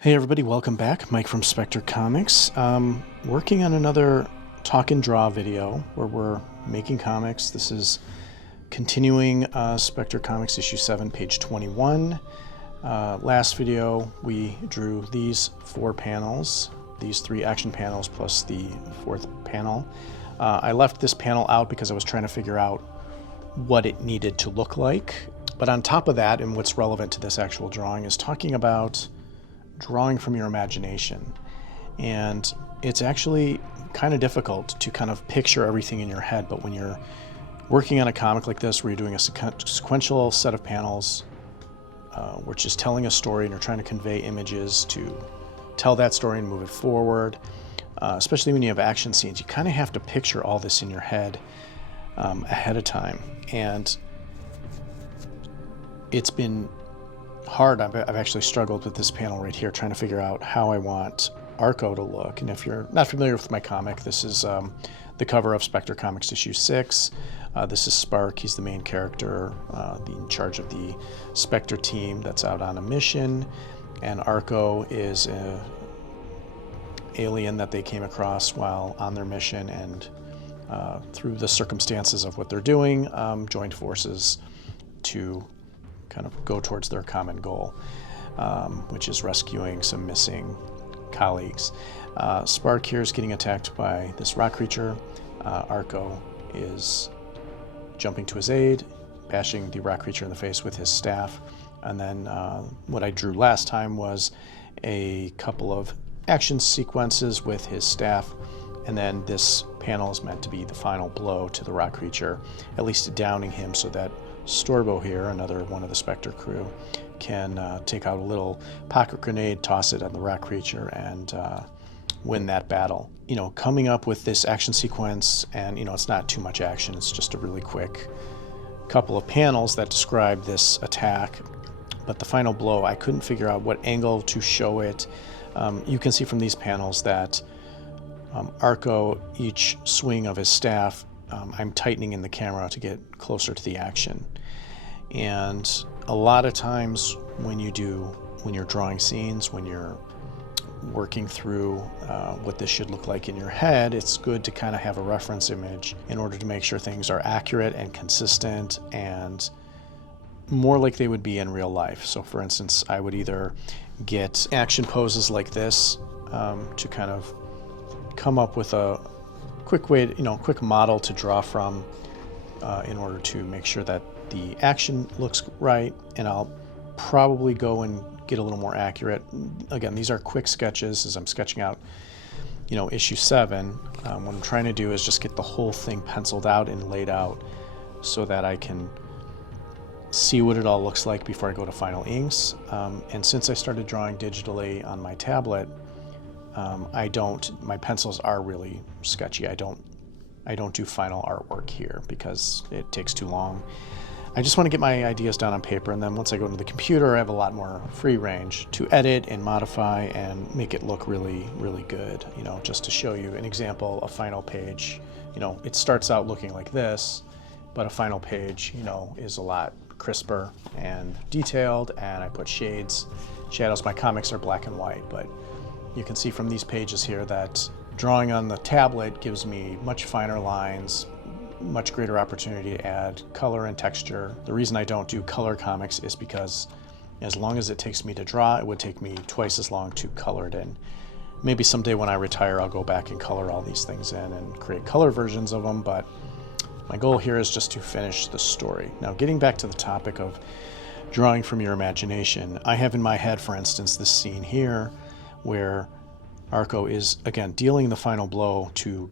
Hey everybody, welcome back. Mike from SPECTRE Comics. Working on another talk and draw video where we're making comics. This is continuing SPECTRE Comics issue 7, page 21. Last video we drew these 4 panels, these 3 action panels plus the 4th panel. I left this panel out because I was trying to figure out what it needed to look like. But on top of that, and what's relevant to this actual drawing, is talking about drawing from your imagination. And it's actually kind of difficult to kind of picture everything in your head, but when you're working on a comic like this where you're doing a sequential set of panels which is telling a story and you're trying to convey images to tell that story and move it forward, especially when you have action scenes, you kind of have to picture all this in your head ahead of time. And it's been hard. I've actually struggled with this panel right here, trying to figure out how I want Arco to look. And if you're not familiar with my comic, this is the cover of SPECTRE Comics issue 6. This is Spark. He's the main character, in charge of the SPECTRE team that's out on a mission. And Arco is an alien that they came across while on their mission, and through the circumstances of what they're doing, joined forces to kind of go towards their common goal, which is rescuing some missing colleagues. Spark here is getting attacked by this rock creature. Arco is jumping to his aid, bashing the rock creature in the face with his staff. And then what I drew last time was a couple of action sequences with his staff. And then this panel is meant to be the final blow to the rock creature, at least downing him so that Storbo here, another one of the SPECTRE crew, can take out a little pocket grenade, toss it at the rock creature, and win that battle. You know, coming up with this action sequence, and it's not too much action, it's just a really quick couple of panels that describe this attack. But the final blow, I couldn't figure out what angle to show it. You can see from these panels that Arco, each swing of his staff, I'm tightening in the camera to get closer to the action. And a lot of times when you're drawing scenes, when you're working through what this should look like in your head, it's good to kind of have a reference image in order to make sure things are accurate and consistent and more like they would be in real life. So for instance, I would either get action poses like this to kind of come up with a quick way, quick model to draw from in order to make sure that the action looks right, and I'll probably go and get a little more accurate. Again, these are quick sketches as I'm sketching out, issue 7. What I'm trying to do is just get the whole thing penciled out and laid out so that I can see what it all looks like before I go to final inks. And since I started drawing digitally on my tablet, my pencils are really sketchy. I don't do final artwork here because it takes too long. I just want to get my ideas down on paper, and then once I go to the computer, I have a lot more free range to edit and modify and make it look really, really good. Just to show you an example, a final page, it starts out looking like this, but a final page, is a lot crisper and detailed, and I put shades, shadows. My comics are black and white, but you can see from these pages here that drawing on the tablet gives me much finer lines, much greater opportunity to add color and texture. The reason I don't do color comics is because as long as it takes me to draw, it would take me twice as long to color it in. Maybe someday when I retire, I'll go back and color all these things in and create color versions of them, but my goal here is just to finish the story. Now, getting back to the topic of drawing from your imagination, I have in my head, for instance, this scene here where Arco is, again, dealing the final blow to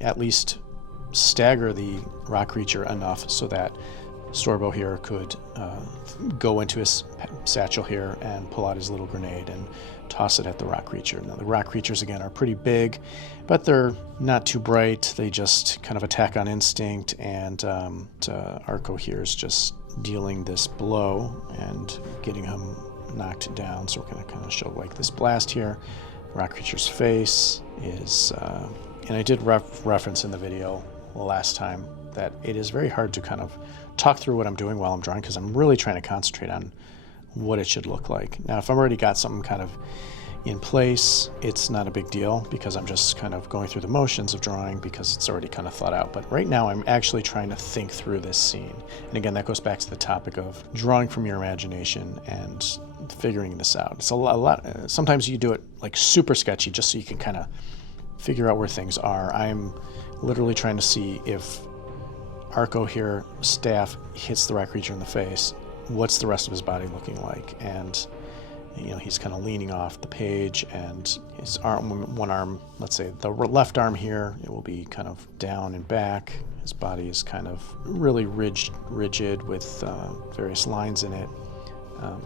at least stagger the rock creature enough so that Storbo here could go into his satchel here and pull out his little grenade and toss it at the rock creature. Now, the rock creatures, again, are pretty big, but they're not too bright. They just kind of attack on instinct, and Arco here is just dealing this blow and getting him knocked down. So we're going to kind of show like this blast here. Rock creature's face is, and I did reference in the video last time that it is very hard to kind of talk through what I'm doing while I'm drawing because I'm really trying to concentrate on what it should look like. Now, if I've already got something kind of in place, it's not a big deal because I'm just kind of going through the motions of drawing because it's already kind of thought out. But right now I'm actually trying to think through this scene. And again, that goes back to the topic of drawing from your imagination and figuring this out. It's a lot. Sometimes you do it like super sketchy just so you can kind of figure out where things are. I'm literally trying to see if Arco here, staff, hits the rock creature in the face. What's the rest of his body looking like? And you know, he's kind of leaning off the page, and his arm, one arm, let's say the left arm here, it will be kind of down and back. His body is kind of really rigid with various lines in it.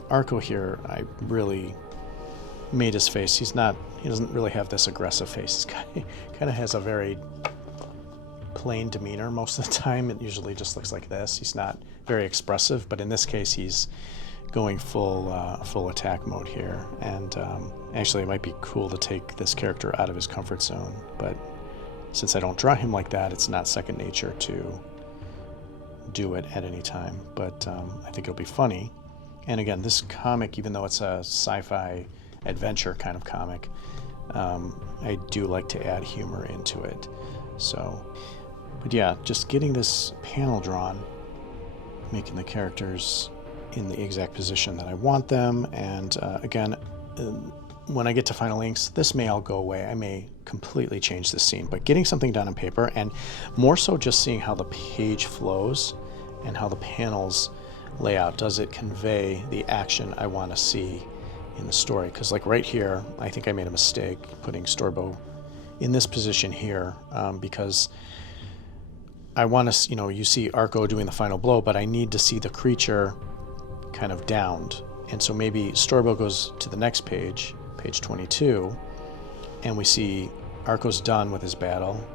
Arco here, I really made his face. He doesn't really have this aggressive face. He kind of has a very plain demeanor most of the time. It usually just looks like this. He's not very expressive, but in this case, he's going full attack mode here. And actually, it might be cool to take this character out of his comfort zone, but since I don't draw him like that, it's not second nature to do it at any time. But I think it'll be funny. And again, this comic, even though it's a sci-fi adventure kind of comic, I do like to add humor into it. So, but yeah, just getting this panel drawn, making the characters in the exact position that I want them, and again, when I get to final inks, this may all go away. I may completely change the scene, but getting something done on paper, and more so just seeing how the page flows and how the panels lay out. Does it convey the action I want to see in the story? Because like right here, I think I made a mistake putting Storbo in this position here, because I want to, you see Arco doing the final blow, but I need to see the creature kind of downed. And so maybe Storbo goes to the next page, page 22, and we see Arco's done with his battle.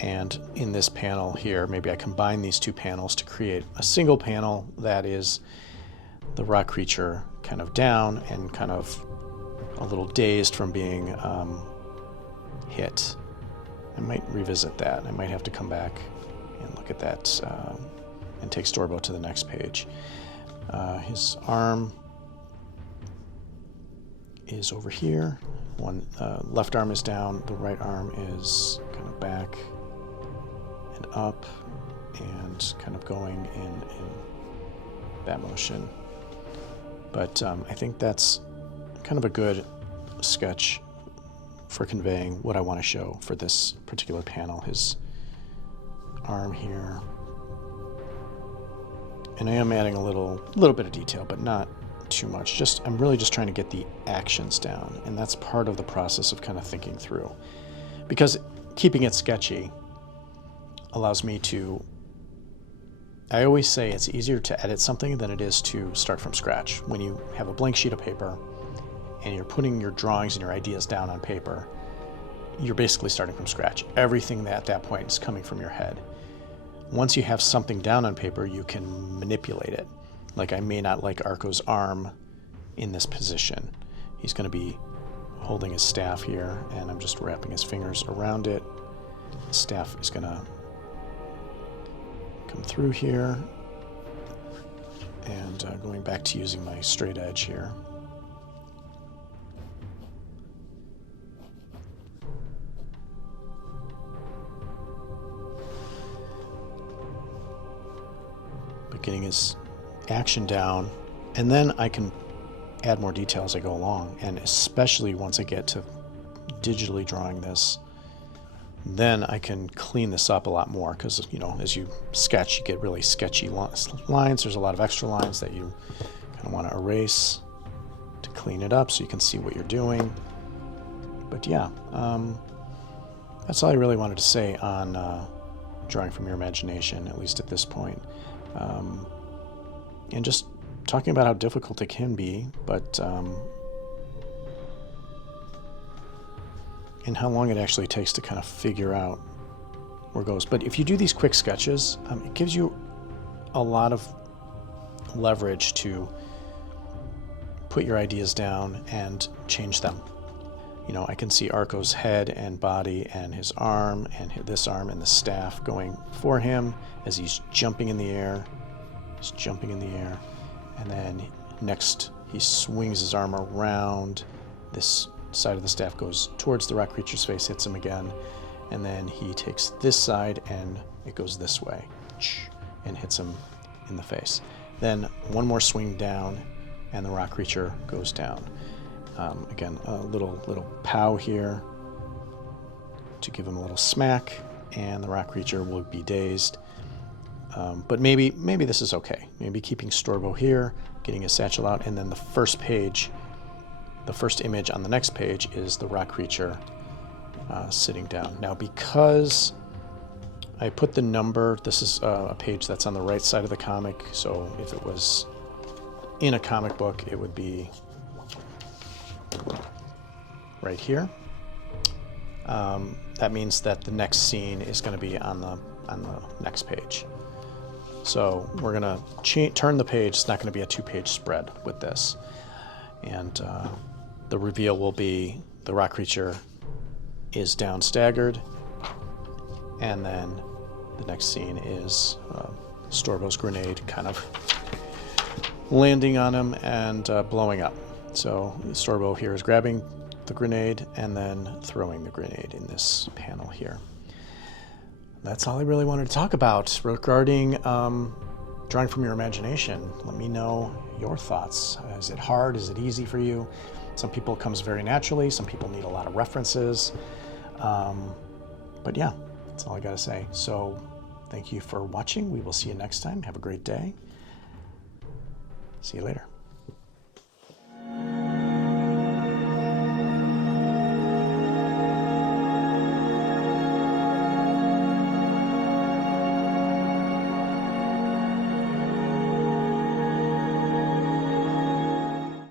And in this panel here, maybe I combine these two panels to create a single panel that is the rock creature kind of down and kind of a little dazed from being hit. I might revisit that. I might have to come back and look at that and take Storbo to the next page. His arm is over here. One left arm is down, the right arm is kind of back and up and kind of going in that motion. But I think that's kind of a good sketch for conveying what I want to show for this particular panel. His arm here. And I am adding a little bit of detail, but not too much. I'm really just trying to get the actions down, and that's part of the process of kind of thinking through. Because keeping it sketchy allows me to, I always say it's easier to edit something than it is to start from scratch. When you have a blank sheet of paper and you're putting your drawings and your ideas down on paper, you're basically starting from scratch. Everything at that point is coming from your head. Once you have something down on paper, you can manipulate it. Like I may not like Arco's arm in this position. He's going to be holding his staff here, and I'm just wrapping his fingers around it. The staff is going to come through here, and going back to using my straight edge here. But getting his action down, and then I can add more detail as I go along, and especially once I get to digitally drawing this, then I can clean this up a lot more, because as you sketch, you get really sketchy lines. There's a lot of extra lines that you kind of want to erase to clean it up so you can see what you're doing. But yeah, that's all I really wanted to say on drawing from your imagination, at least at this point. And just talking about how difficult it can be, but and how long it actually takes to kind of figure out where it goes. But if you do these quick sketches, it gives you a lot of leverage to put your ideas down and change them. I can see Arco's head and body and his arm and this arm and the staff going for him as he's jumping in the air. He's jumping in the air. And then next He swings his arm around. This side of the staff goes towards the rock creature's face, hits him again, and then he takes this side and it goes this way and hits him in the face. Then one more swing down and the rock creature goes down. Again, a little pow here to give him a little smack, and the rock creature will be dazed. But maybe this is okay. Maybe keeping Storbo here, getting his satchel out, and then the first page, the first image on the next page is the rock creature sitting down. Now, because I put the number, this is a page that's on the right side of the comic, so if it was in a comic book, it would be right here. That means that the next scene is going to be on the next page. So we're going to turn the page. It's not going to be a two-page spread with this. And the reveal will be the rock creature is down staggered, and then the next scene is Storbo's grenade kind of landing on him and blowing up. So Storbo here is grabbing the grenade and then throwing the grenade in this panel here. That's all I really wanted to talk about regarding drawing from your imagination. Let me know your thoughts. Is it hard? Is it easy for you? Some people it comes very naturally. Some people need a lot of references. But yeah, that's all I got to say. So thank you for watching. We will see you next time. Have a great day. See you later.